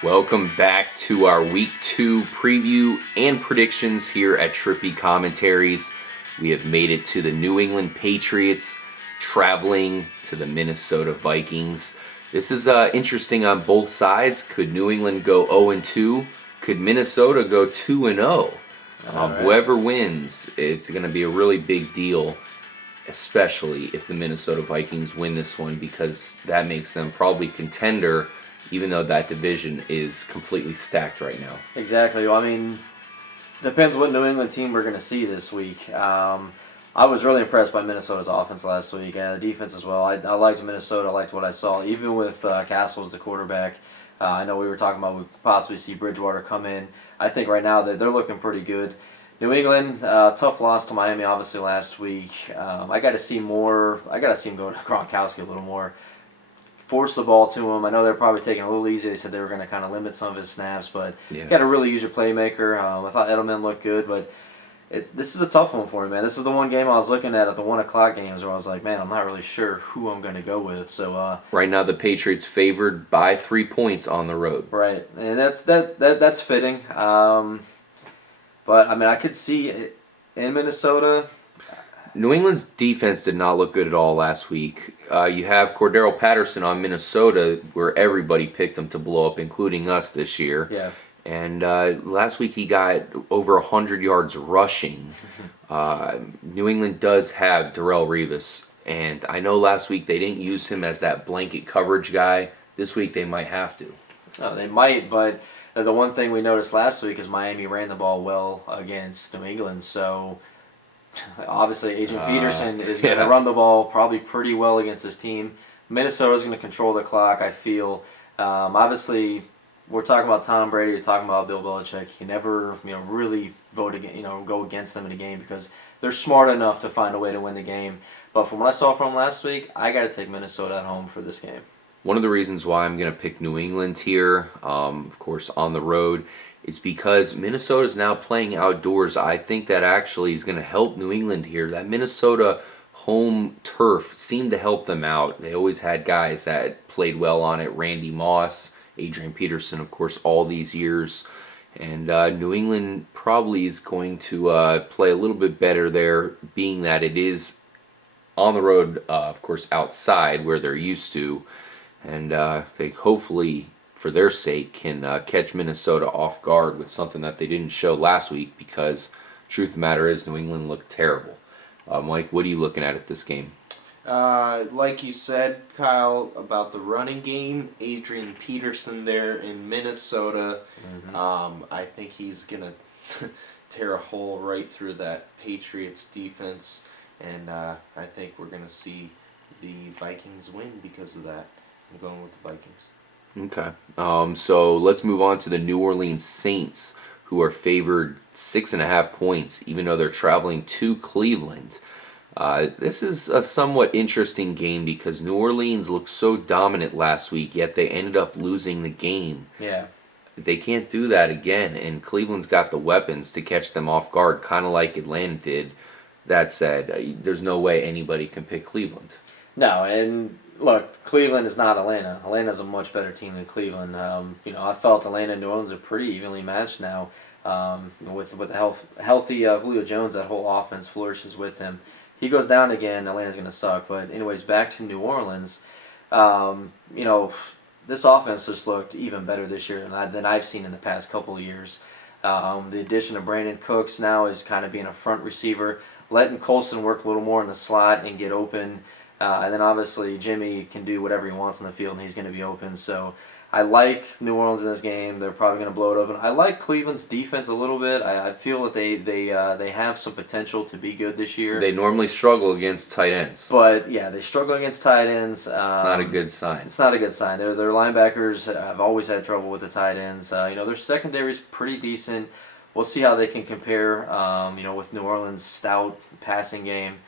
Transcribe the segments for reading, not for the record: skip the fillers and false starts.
Welcome back to our Week 2 preview and predictions here at Trippy Commentaries. We have made it to the New England Patriots, traveling to the Minnesota Vikings. This is interesting on both sides. Could New England go 0-2? Could Minnesota go 2-0? Right. Whoever wins, it's going to be a really big deal, especially if the Minnesota Vikings win this one, because that makes them probably contender, even though that division is completely stacked right now. Exactly. Well, I mean, depends what New England team we're going to see this week. I was really impressed by Minnesota's offense last week and the defense as well. I liked Minnesota. I liked what I saw, even with Castles, the quarterback. I know we were talking about we possibly see Bridgewater come in. I think right now they're looking pretty good. New England, tough loss to Miami obviously last week. I got to see more. I got to see him go to Gronkowski a little more. Force the ball to him. I know they're probably taking it a little easy. They said they were going to kind of limit some of his snaps, but you got to really use your playmaker. I thought Edelman looked good, but this is a tough one for him, man. This is the one game I was looking at the 1 o'clock games where I was like, man, I'm not really sure who I'm going to go with. So right now, the Patriots favored by 3 points on the road. Right, and that's fitting. But I mean, I could see it in Minnesota. New England's defense did not look good at all last week. You have Cordero Patterson on Minnesota, where everybody picked him to blow up, including us this year. Yeah. And last week he got over 100 yards rushing. New England does have Darrelle Revis, and I know last week they didn't use him as that blanket coverage guy. This week they might have to. Oh, they might, but the one thing we noticed last week is Miami ran the ball well against New England, so obviously Adrian Peterson is going to run the ball probably pretty well against this team. Minnesota's going to control the clock, I feel. Obviously, we're talking about Tom Brady, we're talking about Bill Belichick. You never, really vote against, go against them in a game because they're smart enough to find a way to win the game. But from what I saw from last week, I got to take Minnesota at home for this game. One of the reasons why I'm going to pick New England here, of course, on the road, is because Minnesota is now playing outdoors. I think that actually is going to help New England here. That Minnesota home turf seemed to help them out. They always had guys that played well on it. Randy Moss, Adrian Peterson, of course, all these years. And New England probably is going to play a little bit better there, being that it is on the road, of course, outside where they're used to. And they hopefully, for their sake, can catch Minnesota off guard with something that they didn't show last week, because truth of the matter is New England looked terrible. Mike, what are you looking at this game? Like you said, Kyle, about the running game, Adrian Peterson there in Minnesota, I think he's going to tear a hole right through that Patriots defense, and I think we're going to see the Vikings win because of that. I'm going with the Vikings. Okay. So let's move on to the New Orleans Saints, who are favored 6.5 points, even though they're traveling to Cleveland. This is a somewhat interesting game because New Orleans looked so dominant last week, yet they ended up losing the game. Yeah. They can't do that again, and Cleveland's got the weapons to catch them off guard, kind of like Atlanta did. That said, there's no way anybody can pick Cleveland. No, and look, Cleveland is not Atlanta. Atlanta's a much better team than Cleveland. I felt Atlanta and New Orleans are pretty evenly matched now. With the healthy Julio Jones, that whole offense flourishes with him. He goes down again, Atlanta's going to suck. But anyways, back to New Orleans. This offense just looked even better this year than I've seen in the past couple of years. The addition of Brandon Cooks now is kind of being a front receiver, letting Colson work a little more in the slot and get open. And then obviously Jimmy can do whatever he wants on the field, and he's going to be open. So I like New Orleans in this game. They're probably going to blow it open. I like Cleveland's defense a little bit. I feel that they have some potential to be good this year. They normally struggle against tight ends. But yeah, they struggle against tight ends. It's not a good sign. It's not a good sign. Their linebackers have always had trouble with the tight ends. Their secondary is pretty decent. We'll see how they can compare. With New Orleans' stout passing game.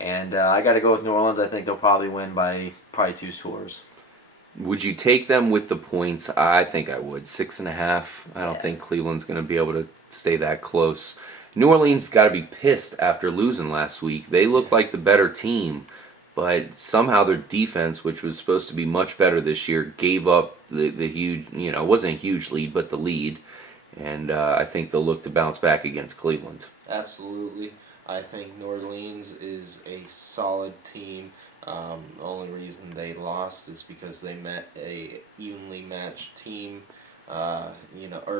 And I got to go with New Orleans. I think they'll probably win by 2 scores. Would you take them with the points? I think I would. 6.5. I don't think Cleveland's going to be able to stay that close. New Orleans got to be pissed after losing last week. They look like the better team, but somehow their defense, which was supposed to be much better this year, gave up the huge, it wasn't a huge lead, but the lead. And I think they'll look to bounce back against Cleveland. Absolutely. I think New Orleans is a solid team. The only reason they lost is because they met a evenly matched team, or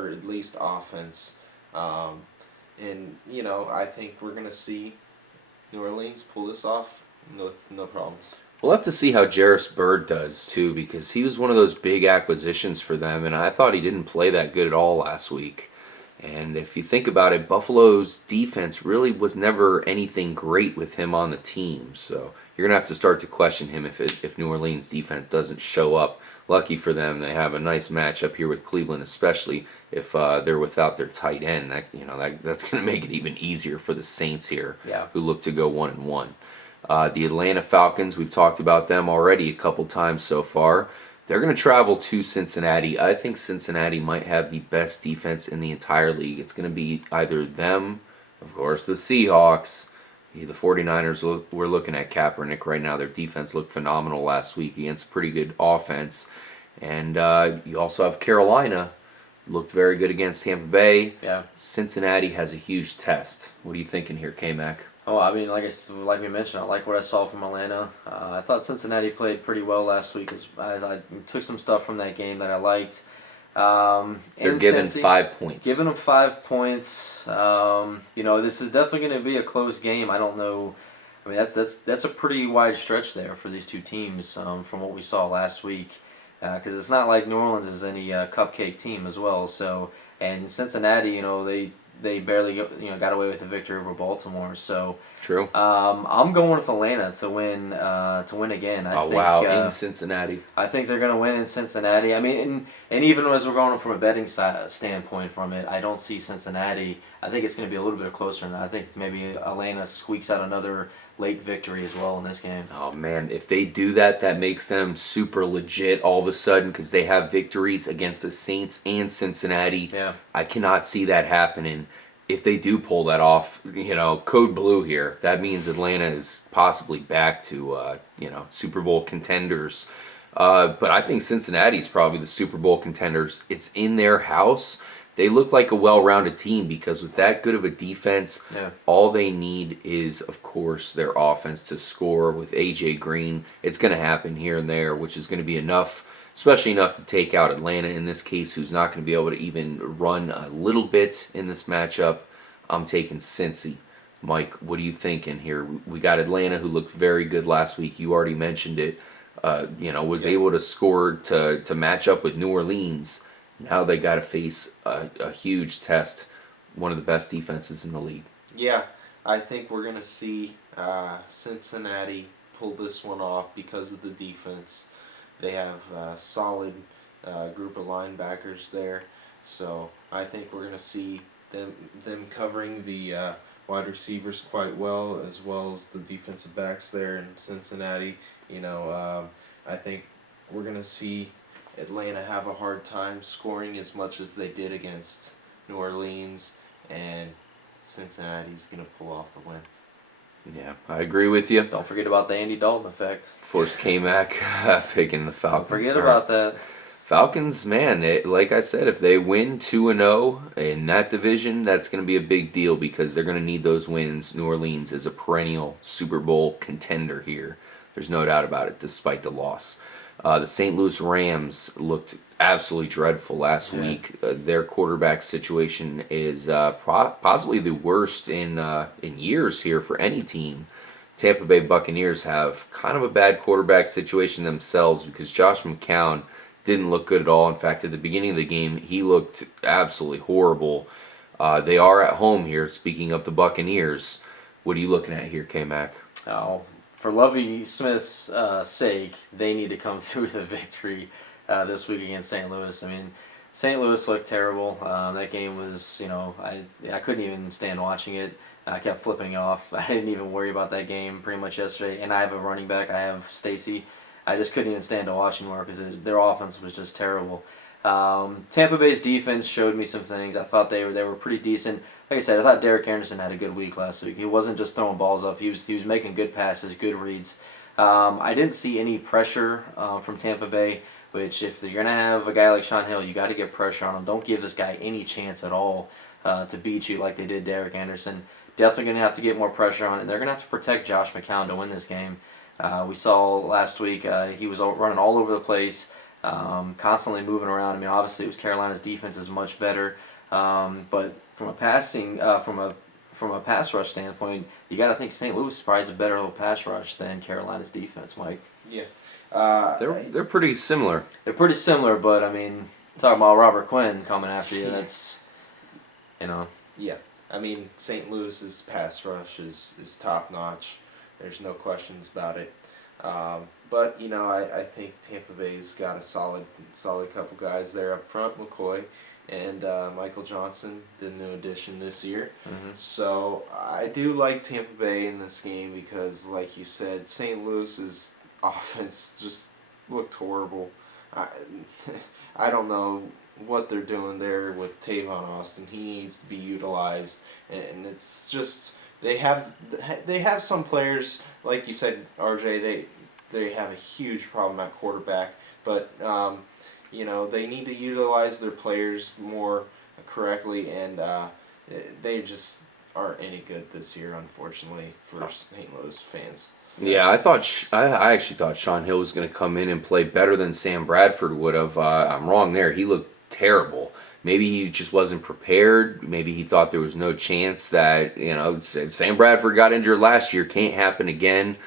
at least offense. I think we're going to see New Orleans pull this off with no problems. We'll have to see how Jarris Bird does, too, because he was one of those big acquisitions for them, and I thought he didn't play that good at all last week. And if you think about it, Buffalo's defense really was never anything great with him on the team. So you're going to have to start to question him if New Orleans defense doesn't show up. Lucky for them, they have a nice matchup here with Cleveland, especially if they're without their tight end. That's going to make it even easier for the Saints here, who look to go 1-1. The Atlanta Falcons, we've talked about them already a couple times so far. They're going to travel to Cincinnati. I think Cincinnati might have the best defense in the entire league. It's going to be either them, of course, the Seahawks. The 49ers, we're looking at Kaepernick right now. Their defense looked phenomenal last week against a pretty good offense. And you also have Carolina. Looked very good against Tampa Bay. Yeah. Cincinnati has a huge test. What are you thinking here, K-Mac? Oh, I mean, like we mentioned, I like what I saw from Atlanta. I thought Cincinnati played pretty well last week. I took some stuff from that game that I liked. They're giving 5 points. Giving them 5 points. This is definitely going to be a close game. I don't know. I mean, that's a pretty wide stretch there for these two teams from what we saw last week. Because it's not like New Orleans is any cupcake team as well. So, and Cincinnati, they barely got away with a victory over Baltimore. So true. I'm going with Atlanta to win again. I think, in Cincinnati. I think they're going to win in Cincinnati. I mean, and even as we're going from a betting standpoint from it, I don't see Cincinnati. I think it's going to be a little bit closer than that. I think maybe Atlanta squeaks out another late victory as well in this game. Oh man, if they do that, that makes them super legit all of a sudden because they have victories against the Saints and Cincinnati. Yeah. I cannot see that happening. If they do pull that off, code blue here. That means Atlanta is possibly back to Super Bowl contenders. But I think Cincinnati's probably the Super Bowl contenders. It's in their house. They look like a well-rounded team because with that good of a defense, all they need is, of course, their offense to score with A.J. Green. It's going to happen here and there, which is going to be enough, especially enough to take out Atlanta in this case, who's not going to be able to even run a little bit in this matchup. I'm taking Cincy. Mike, what are you thinking here? We got Atlanta, who looked very good last week. You already mentioned it. Was able to score to match up with New Orleans. Now they got to face a huge test, one of the best defenses in the league. Yeah, I think we're going to see Cincinnati pull this one off because of the defense. They have a solid group of linebackers there, so I think we're going to see them covering the wide receivers quite well as the defensive backs there in Cincinnati. I think we're going to see Atlanta have a hard time scoring as much as they did against New Orleans, and Cincinnati's going to pull off the win. Yeah, I agree with you. Don't forget about the Andy Dalton effect. Force K-Mac picking the Falcons. Don't forget about that. Falcons, man, like I said, if they win 2-0 in that division, that's going to be a big deal because they're going to need those wins. New Orleans is a perennial Super Bowl contender here. There's no doubt about it, despite the loss. The St. Louis Rams looked absolutely dreadful last week. Their quarterback situation is possibly the worst in years here for any team. Tampa Bay Buccaneers have kind of a bad quarterback situation themselves because Josh McCown didn't look good at all. In fact, at the beginning of the game, he looked absolutely horrible. They are at home here. Speaking of the Buccaneers, what are you looking at here, K-Mac? Oh, for Lovie Smith's sake, they need to come through with a victory this week against St. Louis. I mean, St. Louis looked terrible. That game was, I couldn't even stand watching it. I kept flipping it off. I didn't even worry about that game pretty much yesterday. And I have a running back. I have Stacy. I just couldn't even stand to watch anymore because their offense was just terrible. Tampa Bay's defense showed me some things. I thought they were pretty decent. Like I said, I thought Derek Anderson had a good week last week. He wasn't just throwing balls up. He was making good passes, good reads. I didn't see any pressure from Tampa Bay, which if you're going to have a guy like Sean Hill, you got to get pressure on him. Don't give this guy any chance at all to beat you like they did Derek Anderson. Definitely going to have to get more pressure on it. They're going to have to protect Josh McCown to win this game. We saw last week he was running all over the place, constantly moving around. I mean, obviously it was Carolina's defense is much better, but from a pass rush standpoint, you got to think St. Louis is probably a better little pass rush than Carolina's defense, Mike. Yeah. They're pretty similar. They're pretty similar, but I mean, talking about Robert Quinn coming after you, that's, you know. Yeah. I mean, St. Louis's pass rush is top notch. There's no questions about it. But I think Tampa Bay's got a solid couple guys there up front. McCoy and Michael Johnson, the new addition this year. Mm-hmm. So I do like Tampa Bay in this game because, like you said, St. Louis's offense just looked horrible. I don't know what they're doing there with Tavon Austin. He needs to be utilized, and it's just they have some players, like you said, RJ. They have a huge problem at quarterback, but they need to utilize their players more correctly, and they just aren't any good this year, unfortunately, for St. Louis fans. Yeah, I actually thought Sean Hill was going to come in and play better than Sam Bradford would have. I'm wrong there. He looked terrible. Maybe he just wasn't prepared. Maybe he thought there was no chance that, Sam Bradford got injured last year. Can't happen again.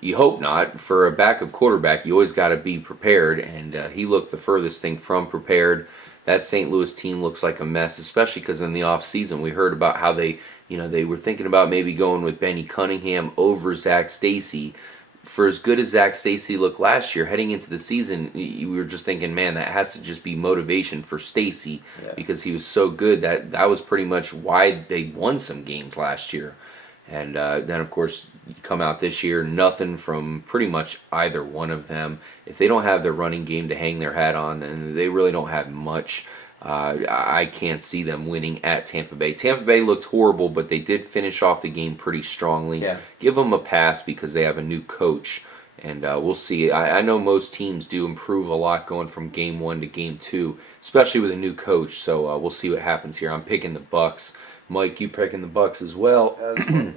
You hope not. For a backup quarterback, you always got to be prepared, and he looked the furthest thing from prepared. That St. Louis team looks like a mess, especially because in the offseason we heard about how they were thinking about maybe going with Benny Cunningham over Zach Stacy. For as good as Zach Stacy looked last year, heading into the season, we were just thinking, man, that has to just be motivation for Stacy because he was so good. That was pretty much why they won some games last year. And then, of course, you come out this year, nothing from pretty much either one of them. If they don't have their running game to hang their hat on, then they really don't have much. I can't see them winning at Tampa Bay. Tampa Bay looked horrible, but they did finish off the game pretty strongly. Yeah. Give them a pass because they have a new coach, and we'll see. I know most teams do improve a lot going from game 1 to game 2, especially with a new coach. So we'll see what happens here. I'm picking the Bucks. Mike, you picking the Bucks as well?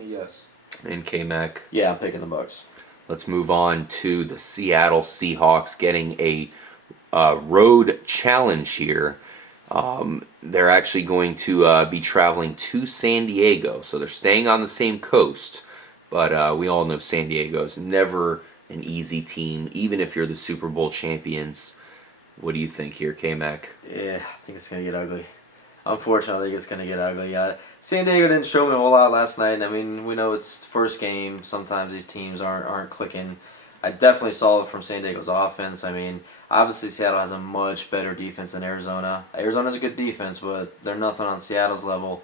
Yes. And K-Mac. Yeah, I'm picking the Bucks. Let's move on to the Seattle Seahawks getting a road challenge here. They're actually going to be traveling to San Diego, so they're staying on the same coast. But we all know San Diego is never an easy team, even if you're the Super Bowl champions. What do you think here, K-Mac? Yeah, I think it's going to get ugly. Unfortunately, I think it's going to get ugly. San Diego didn't show me a whole lot last night. I mean, we know it's the first game. Sometimes these teams aren't clicking. I definitely saw it from San Diego's offense. I mean, obviously Seattle has a much better defense than Arizona. Arizona's a good defense, but they're nothing on Seattle's level.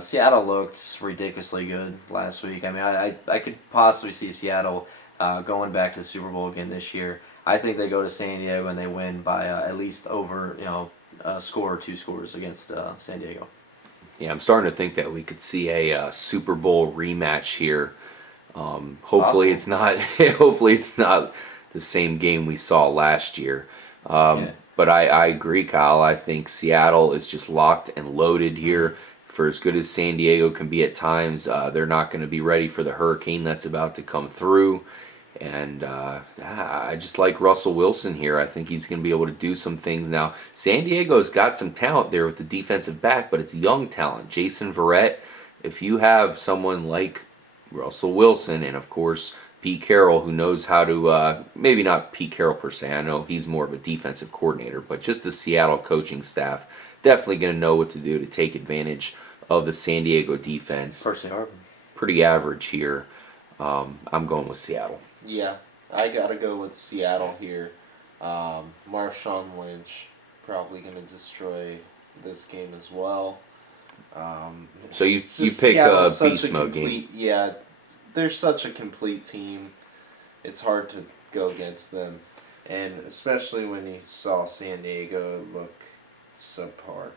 Seattle looked ridiculously good last week. I mean, I could possibly see Seattle going back to the Super Bowl again this year. I think they go to San Diego and they win by at least over a score or 2 scores against San Diego. Yeah, I'm starting to think that we could see a Super Bowl rematch here. Hopefully it's not. Hopefully it's not the same game we saw last year. But I agree, Kyle. I think Seattle is just locked and loaded here. For as good as San Diego can be at times, they're not going to be ready for the hurricane that's about to come through. And I just like Russell Wilson here. I think he's going to be able to do some things now. San Diego's got some talent there with the defensive back, but it's young talent. Jason Verrett, if you have someone like Russell Wilson and, of course, Pete Carroll, who knows how to, maybe not Pete Carroll per se, I know he's more of a defensive coordinator, but just the Seattle coaching staff, definitely going to know what to do to take advantage of the San Diego defense. Percy Harvin. Pretty average here. I'm going with Seattle. Yeah, I gotta go with Seattle here. Marshawn Lynch probably gonna destroy this game as well. So you it's just pick Seattle's such Beast a Mode complete, game. Yeah, they're such a complete team. It's hard to go against them, and especially when you saw San Diego look subpar.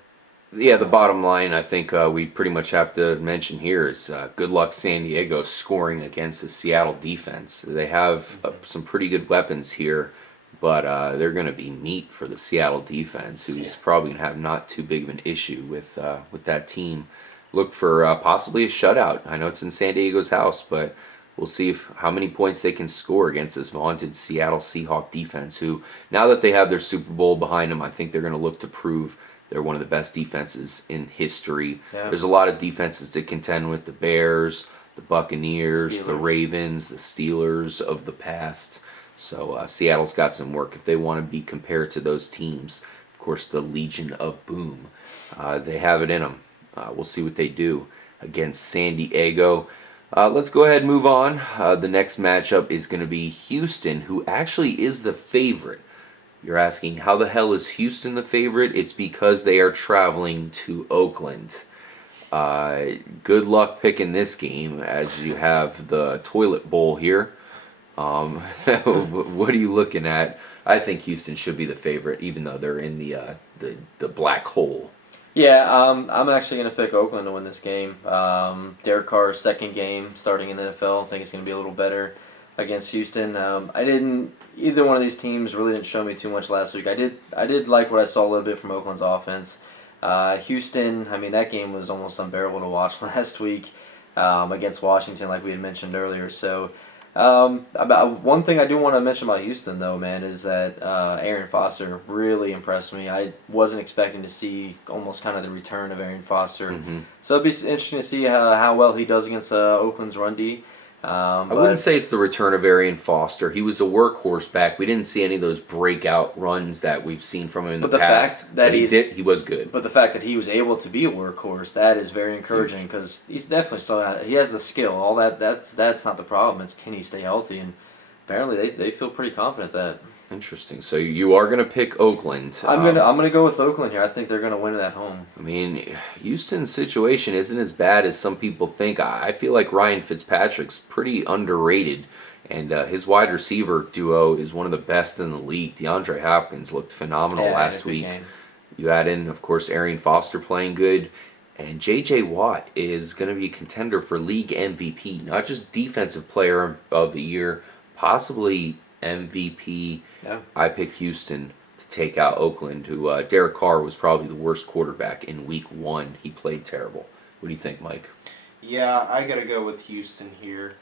Yeah, the bottom line I think we pretty much have to mention here is good luck San Diego scoring against the Seattle defense. They have some pretty good weapons here, but they're going to be meat for the Seattle defense, who's probably going to have not too big of an issue with that team. Look for possibly a shutout. I know it's in San Diego's house, but we'll see how many points they can score against this vaunted Seattle Seahawk defense, who, now that they have their Super Bowl behind them, I think they're going to look to prove they're one of the best defenses in history. Yeah. There's a lot of defenses to contend with: the Bears, the Buccaneers, the Steelers. Ravens, the Steelers of the past. So Seattle's got some work if they want to be compared to those teams. Of course, the Legion of Boom. They have it in them. We'll see what they do against San Diego. Let's go ahead and move on. The next matchup is going to be Houston, who actually is the favorite. You're asking, how the hell is Houston the favorite? It's because they are traveling to Oakland. Good luck picking this game, as you have the toilet bowl here. What are you looking at? I think Houston should be the favorite, even though they're in the black hole. Yeah, I'm actually going to pick Oakland to win this game. Derek Carr's second game starting in the NFL. I think it's going to be a little better against Houston. Either one of these teams really didn't show me too much last week. I did like what I saw a little bit from Oakland's offense. Houston, I mean, that game was almost unbearable to watch last week against Washington, like we had mentioned earlier. So, about one thing I do want to mention about Houston, though, man, is that Aaron Foster really impressed me. I wasn't expecting to see almost kind of the return of Aaron Foster. Mm-hmm. So it'd be interesting to see how well he does against Oakland's run D. I wouldn't say it's the return of Arian Foster. He was a workhorse back. We didn't see any of those breakout runs that we've seen from him in the past. Fact that he was good. But the fact that he was able to be a workhorse, that is very encouraging, because he's definitely he has the skill. All that's not the problem. It's, can he stay healthy? And apparently they feel pretty confident that. Interesting. So you are gonna pick Oakland. I'm gonna go with Oakland here. I think they're gonna win it at home. I mean, Houston's situation isn't as bad as some people think. I feel like Ryan Fitzpatrick's pretty underrated, and his wide receiver duo is one of the best in the league. DeAndre Hopkins looked phenomenal last week. Game. You add in, of course, Arian Foster playing good, and J.J. Watt is going to be a contender for league MVP, not just defensive player of the year, possibly MVP. Yeah. I pick Houston to take out Oakland, who Derek Carr was probably the worst quarterback in week 1. He played terrible. What do you think, Mike? Yeah, I gotta go with Houston here.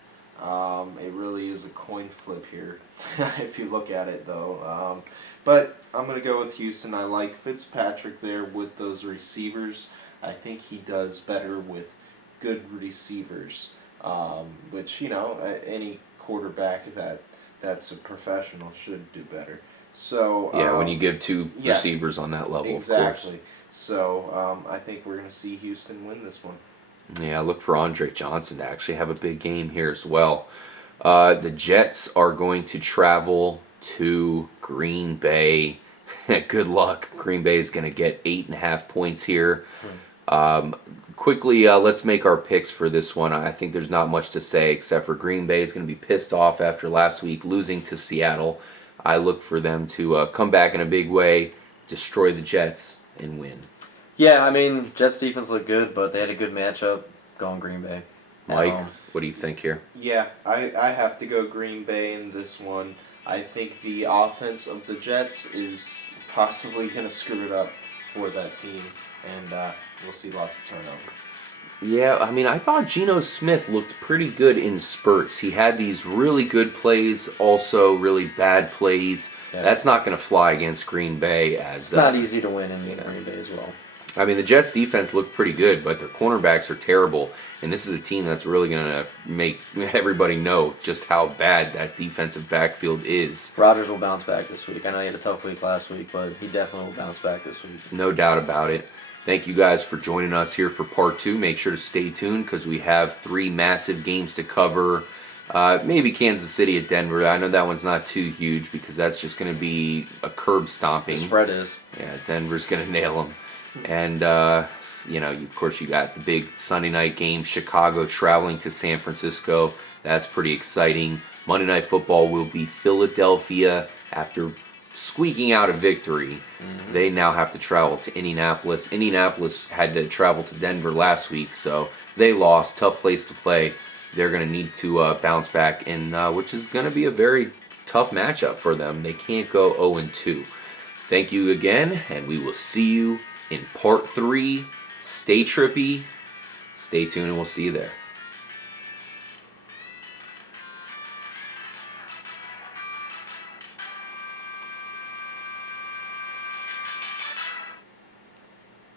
It really is a coin flip here, if you look at it though. But I'm gonna go with Houston. I like Fitzpatrick there with those receivers. I think he does better with good receivers, which any quarterback that's a professional should do better. So Yeah, when you give two receivers on that level, exactly. of course. So I think we're going to see Houston win this one. Yeah, look for Andre Johnson to actually have a big game here as well. The Jets are going to travel to Green Bay. Good luck. Green Bay is going to get 8.5 points here. Quickly, let's make our picks for this one. I think there's not much to say except for Green Bay is going to be pissed off after last week losing to Seattle. I look for them to come back in a big way, destroy the Jets, and win. Yeah, I mean, Jets defense looked good, but they had a good matchup going Green Bay. Mike, what do you think here? Yeah, I have to go Green Bay in this one. I think the offense of the Jets is possibly going to screw it up for that team, and we'll see lots of turnovers. Yeah, I mean, I thought Geno Smith looked pretty good in spurts. He had these really good plays, also really bad plays. Yeah. That's not going to fly against Green Bay. It's not easy to win in Green Bay as well. I mean, the Jets' defense looked pretty good, but their cornerbacks are terrible. And this is a team that's really going to make everybody know just how bad that defensive backfield is. Rodgers will bounce back this week. I know he had a tough week last week, but he definitely will bounce back this week. No doubt about it. Thank you guys for joining us here for part 2. Make sure to stay tuned because we have 3 massive games to cover. Maybe Kansas City at Denver. I know that one's not too huge because that's just going to be a curb stomping. The spread is. Yeah, Denver's going to nail them. And, of course, you got the big Sunday night game, Chicago traveling to San Francisco. That's pretty exciting. Monday Night Football will be Philadelphia after squeaking out a victory. They now have to travel to Indianapolis. Indianapolis had to travel to Denver last week, so they lost. Tough place to play. They're going to need to bounce back, and which is going to be a very tough matchup for them. They can't go 0-2. Thank you again, and we will see you in part 3. Stay trippy, stay tuned, and we'll see you there.